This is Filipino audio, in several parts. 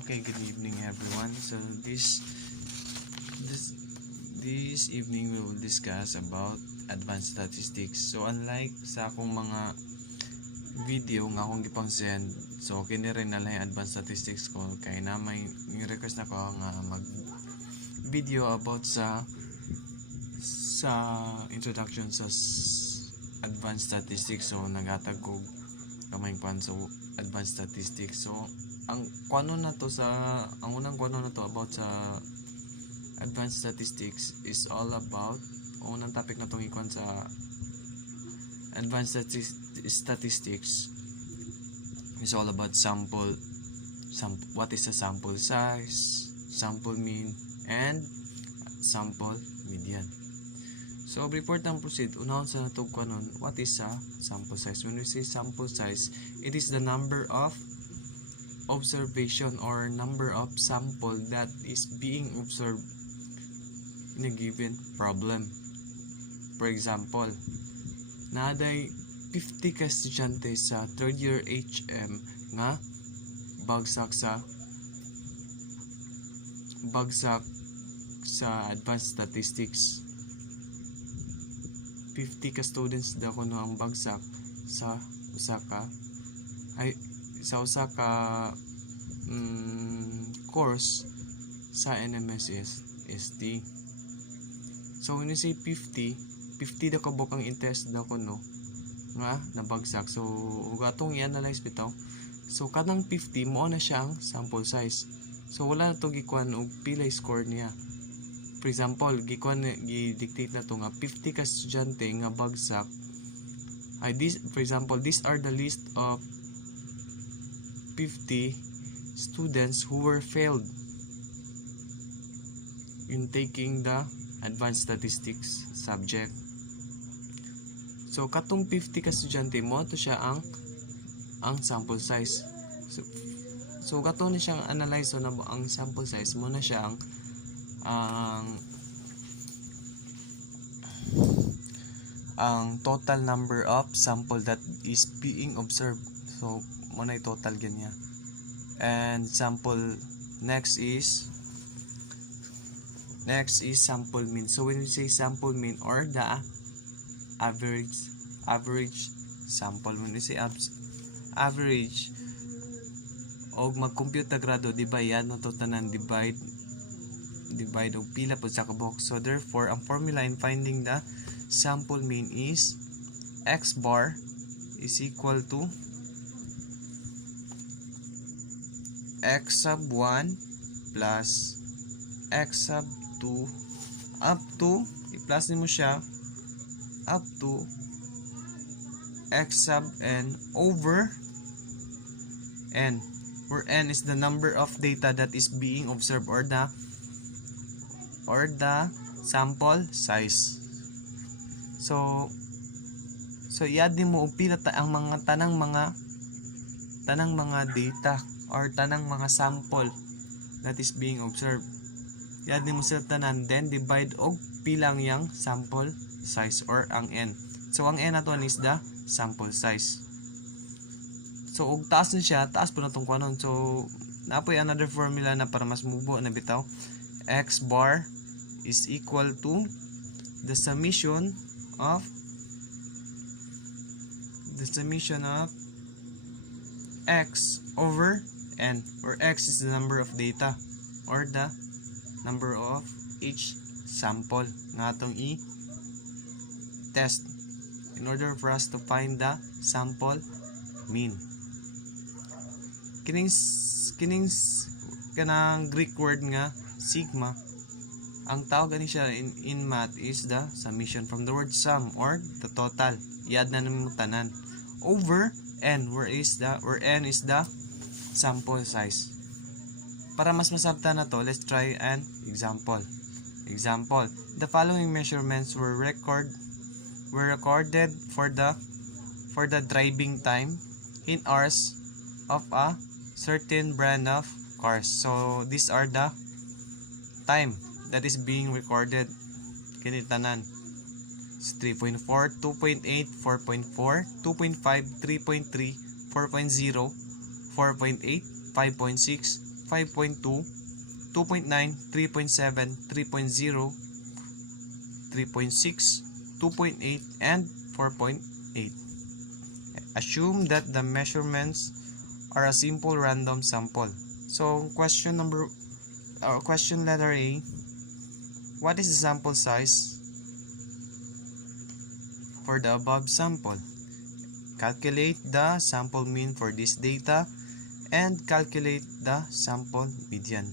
Okay, good evening everyone. So this this evening we will discuss about advanced statistics. So unlike sa akong mga video nga akong gipang send, so kini rin na lang yung advanced statistics ko kay na may request na ko nga mag video about sa introduction sa advanced statistics. So nagatag ko kamay kwan so advanced statistics. So ang unang kwano na to about sa advanced statistics is all about unang topic na tong ikon sa advanced statistics is all about what is a sample size, sample mean, and sample median. So before tang proceed, unahon sa natog kwanon, what is a sample size? When we say sample size, it is the number of observation or number of sample that is being observed in a given problem. For example, naday 50 ka estudyante sa third year HM nga bagsak sa advanced statistics. 50 ka students daw kuno ang bagsak sa usa ka course sa NMSST. So when you say 50 daw kabuk ang interest daw kuno nga nabagsak. So ug atong i-analyze bitaw. So kanang 50 mo na siya ang sample size. So wala na to gikuan og pila score niya. For example, gi-dictate na to nga 50 ka estudyante nga bagsak. For example, these are the list of 50 students who were failed in taking the advanced statistics subject. So katong 50 ka estudyante mo to siya ang sample size. So kato ni siyang analyze na ang sample size mo na siya ang total number of sample that is being observed. So mo na total ganyan. And next is sample mean. So when we say sample mean or the average sample, when we say average og mag-compute na grado, divide no to tanan divide og pila pud sa kabok. So therefore ang formula in finding the sample mean is x bar is equal to x sub 1 plus x sub 2 up to i-plus nimo siya up to x sub n over n, where n is the number of data that is being observed or the sample size. So i-add mo og pila ang mga tanang mga data or tanang mga sample that is being observed. I-add mo sa tanan, then divide og pilang yang sample size or ang n. So ang n nato is the sample size. So og taas na siya, taas po na tong kwanon. So napoy another formula na para mas mubo na bitaw. X bar is equal to the summation of x over n, where x is the number of data or the number of each sample nga atong i-test in order for us to find the sample mean. Kining kanang Greek word nga sigma, ang tawag ani siya in math is the summation from the word sum or the total. I-add na nimo tanan over n, where n is the sample size. Para mas masabtan na to, let's try an example. The following measurements were recorded for the driving time in hours of a certain brand of cars. So these are the time that is being recorded kini tanan. 3.4, 2.8, 4.4, 2.5, 3.3, 4.0, 4.8, 5.6, 5.2, 2.9, 3.7, 3.0, 3.6, 2.8, and 4.8. Assume that the measurements are a simple random sample. So question letter A, what is the sample size for the above sample? Calculate the sample mean for this data and calculate the sample median.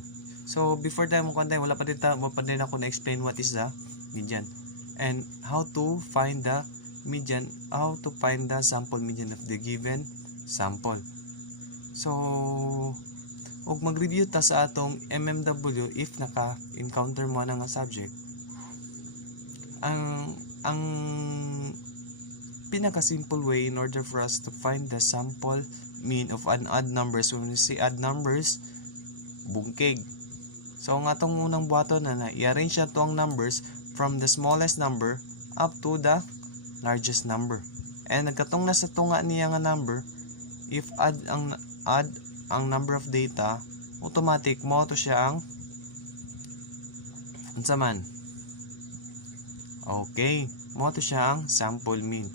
So before tayo magkuhan, wala pa din ako na-explain what is the median and how to find the median, how to find the sample median of the given sample. So og mag-review ta sa atong MMW if naka-encounter mo na nga subject. Ang pinaka-simple way in order for us to find the sample mean of an odd numbers, when we say odd numbers, bungkeg. So ang atong unang buhaton na i-arrange na to ang numbers from the smallest number up to the largest number. And nagkatong na sa tunga niya nga number, if odd ang number of data, automatic mo to siya ang unsa man. Okay, mo to siya ang sample mean.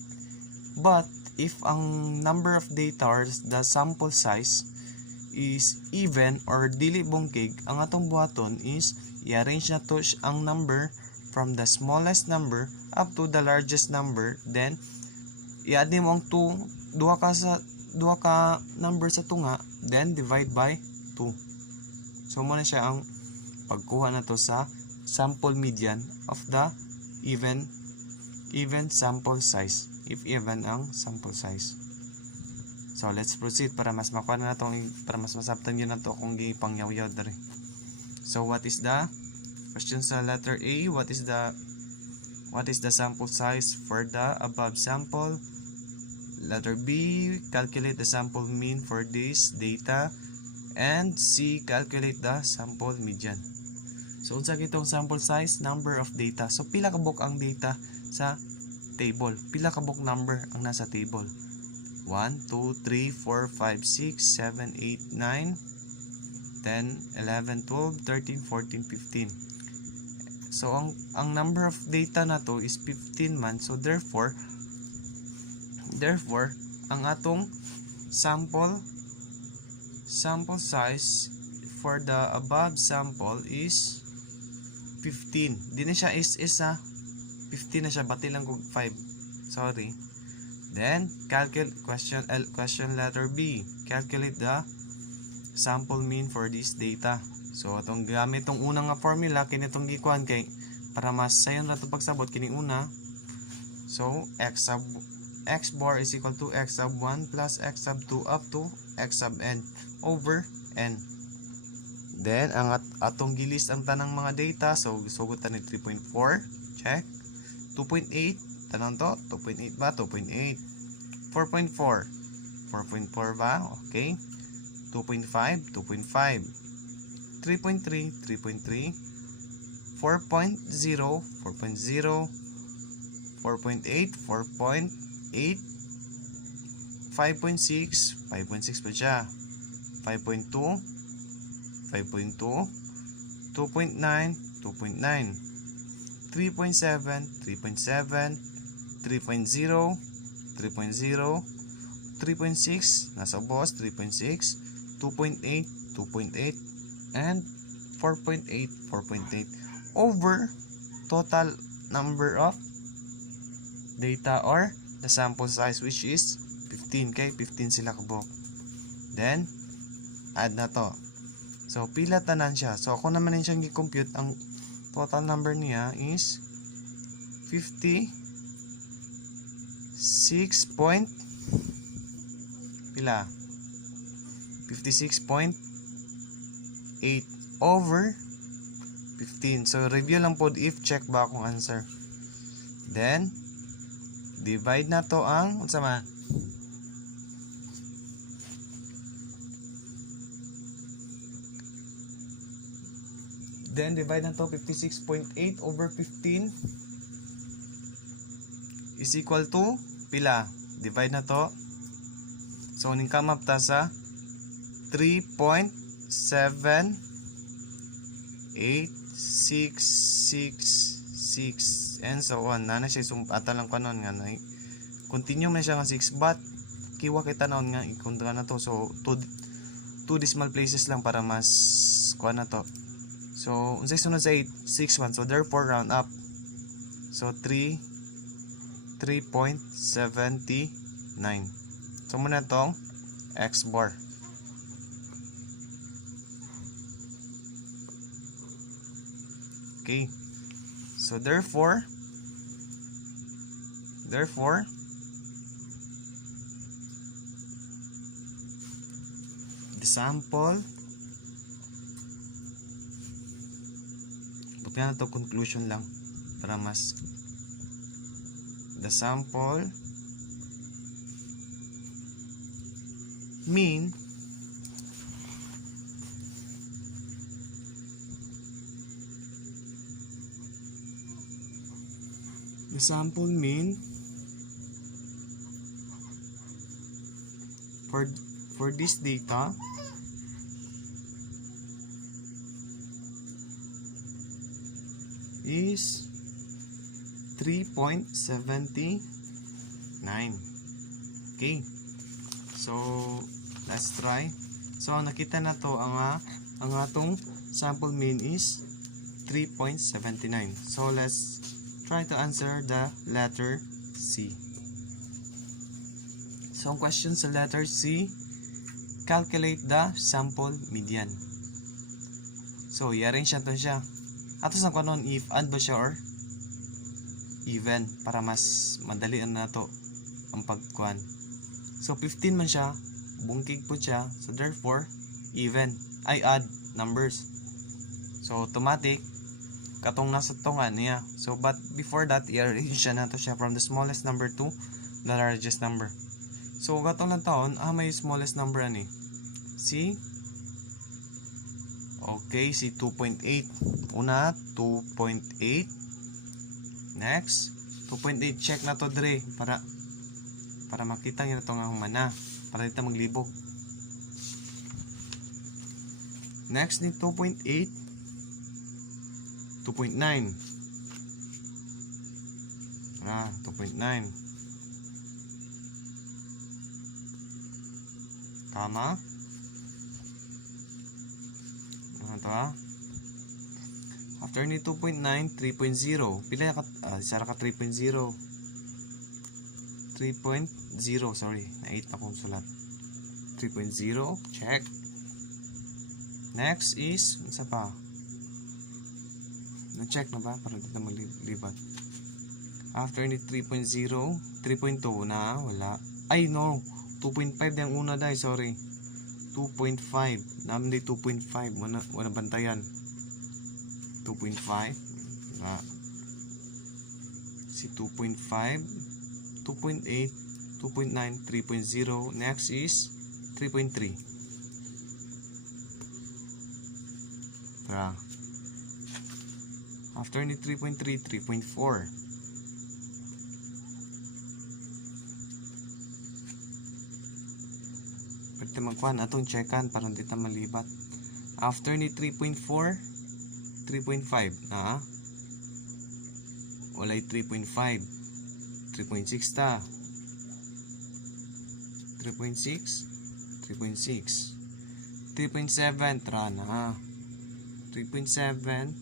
But if ang number of data or the sample size is even or dili bungkig, ang atong buhaton is i-arrange na to ang number from the smallest number up to the largest number, then i-add mo ang duha ka number sa tunga, then divide by 2. So mo na siya ang pagkuha na to sa sample median of the even sample size, if even ang sample size. So let's proceed para mas makuha na natong, para mas masabtan yun na to kung gipangyaw-yaw dari. So what is the question sa letter A? What is the sample size for the above sample? Letter B, calculate the sample mean for this data. And C, calculate the sample median. So unsa kitong sample size? Number of data. So pila ka book ang data sa table? Pila ka book number ang nasa table? 1, 2, 3, 4, 5, 6, 7, 8, 9, 10, 11, 12, 13, 14, 15. So ang number of data na to is 15 man. So therefore ang atong sample size for the above sample is 15. Di na siya is ha. 15 na siya, bati lang kog 5. Sorry. Then calculate question letter B. Calculate the sample mean for this data. So atong gamit tong unang nga formula kini tong gikuan kay para mas sayon ra to pagsabot kini una. So x bar is equal to x sub 1 plus x sub 2 up to x sub n over n. Then ang atong gilis ang tanang mga data, so sugutan ni 3.4, check. 2.8, tanong to, 2.8 ba? 2.8. 4.4 ba? Okay. 2.5, 2.5. 3.3, 3.3. 4.0, 4.0. 4.8, 4.8. 5.6, 5.6 pa siya. 5.2, 5.2, 2.9, 2.9, 3.7, 3.7, 3.0, 3.0, 3.6, nasa boss, 3.6, 2.8, 2.8, and 4.8, 4.8 over total number of data or the sample size, which is 15. Okay, 15 sila kabok. Then add na to. So pila tanan siya. So ako naman din siyang gi-compute, ang total number niya is 56 pila? 56.8 over 15. So review lang po if check ba akong answer. Then divide na to ang unsa man? Then divide na to 56.8 over 15 is equal to pila? Divide na to. So ning come up ta sa 3.6 7, 8, 6, 6, 6, and so on. Nana siya sumpata lang kanon nga na. Continue man siya nga 6, but kiwa kita noon nga ikontra na to. So, 2 decimal places lang para mas kuha na to. So, unsay sunod sa 8, 6, 1. So, therefore, round up. So, 3.79. So, muna tong X bar. Okay. So, therefore, the sample, buti na to conclusion lang para mas, the sample mean for this data is 3.79. Okay. So, let's try. So, nakita na to ang atong sample mean is 3.79. So, let's try to answer the letter C. So, ang question sa letter C, calculate the sample median. So, i-arrange natin siya. Atos ang kanon, if add ba siya or even, para mas madalian na to ang pagkuhan. So, 15 man siya, bungkig po siya. So, therefore, even, I add numbers. So, automatic, katong nasa tungan niya. So, but before that, i-arrange siya na to siya from the smallest number to the largest number. So, katong lang taon, may smallest number ani. Si? Okay, si 2.8. Una, 2.8. Next, 2.8. Check na to dre para makita niyo na to nga humana. Para dito maglibog. Next ni 2.8. 2.9. 2.9. Tama? Ano to After ni 2.9, 3.0. Pila ka, isara ka 3.0. 3.0, sorry. Na-8 na kong sulat. 3.0, check. Next is, isa pa. Na-check na ba? Para dito maglibat. After ni 3.0, 3.2 na, wala. Ay, no. 2.5 na yung una dahil, sorry. 2.5. Namin di 2.5. Wala bantayan. 2.5. Diba? Si 2.5, 2.8, 2.9, 3.0. Next is 3.3. Diba? After ni 3.3, 3.4. Pwede magkuhan atong checkan para hindi ta malibat. After ni 3.4, 3.5 na. Walay 3.5. 3.6 ta. 3.6, 3.6. 3.7 tra na. 3.7,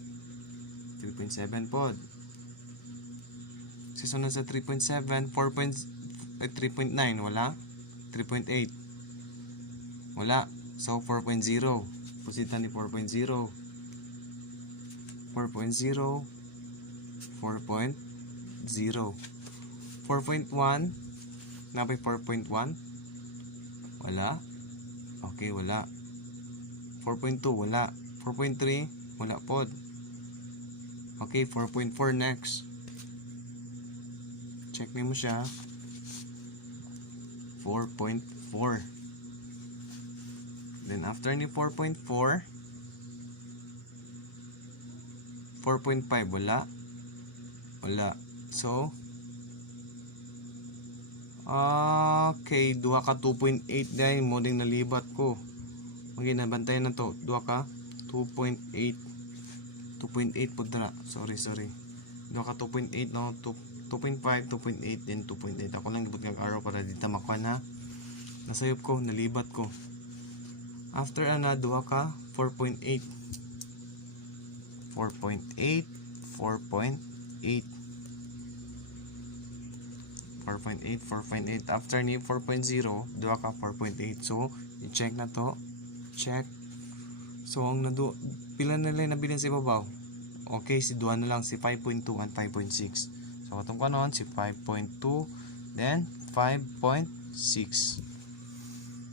3.7 pod. Sisunod sa 3.7, 3.9 wala. 3.8 wala. So 4.0. Pusita ni 4.0. 4.0. 4.0. 4.1. Napay 4.1. Wala. Okay, wala. 4.2 wala. 4.3 wala pod. Okay, 4.4 next. Check mo siya. 4.4. Then after ni 4.4, 4.5 wala. Wala. So okay, duha ka 2.8 dahil mo ding nalibat ko. Maginabantayan na to. Duha ka 2.8 pud na. Sorry. Duha ka 2.8 no. 2.5, 2.8 then 2.8. Ako lang gibot kag arrow para dito makuha na. Nasayop ko, nalibat ko. After ana duha ka 4.8. 4.8 after ni 4.0 duha ka 4.8. So i-check na to. Check. So ang pila na lang nabilin sa ibabaw. Okay, si duha na lang si 5.2 and 5.6. So atong kanon si 5.2 then 5.6.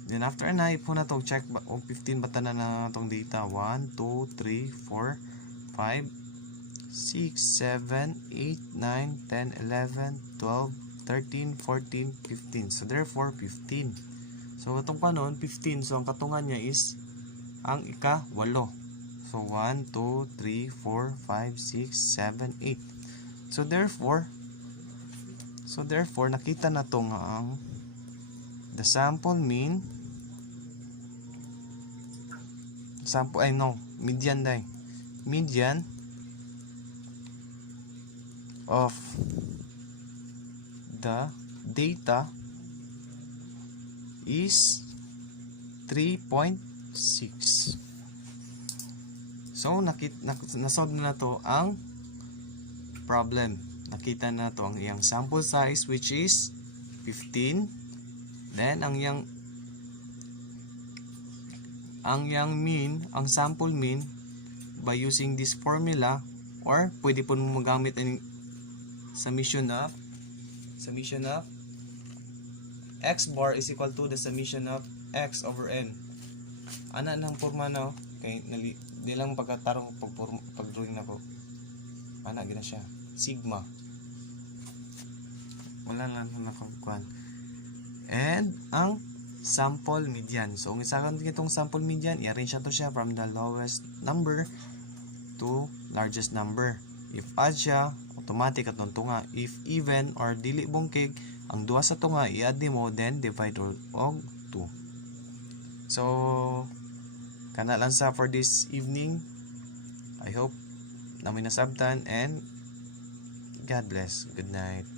Then after na ipon na to check ba o 15 bata na tong data. 1 2 3 4 5 6 7 8 9 10 11 12 13 14 15. So therefore 15. So atong kanon 15. So ang katungan niya is ang ika-8. So 1 2 3 4 5 6 7 8. So therefore nakita na to nga ang the sample mean median of the data is 3.6. So nasolve na to ang problem. Nakita na to ang iyang sample size which is 15. Then ang iyang mean, ang sample mean by using this formula, or pwede po mo magamit ang summation of x bar is equal to the summation of x over n. Ana nang porma na kay di lang pagkatarong pag-drawing na ko. Ana gina siya. Sigma. Wala lang nakakuan. And ang sample median. So, ang isakan itong sample median, i-arrange nato siya from the lowest number to largest number. If odd siya, automatic atong tunga. If even or dili bungkig, ang duha sa tunga i-add mo, then divide og 2. So, kana lang sa for this evening. I hope namin nasabtan and God bless. Good night.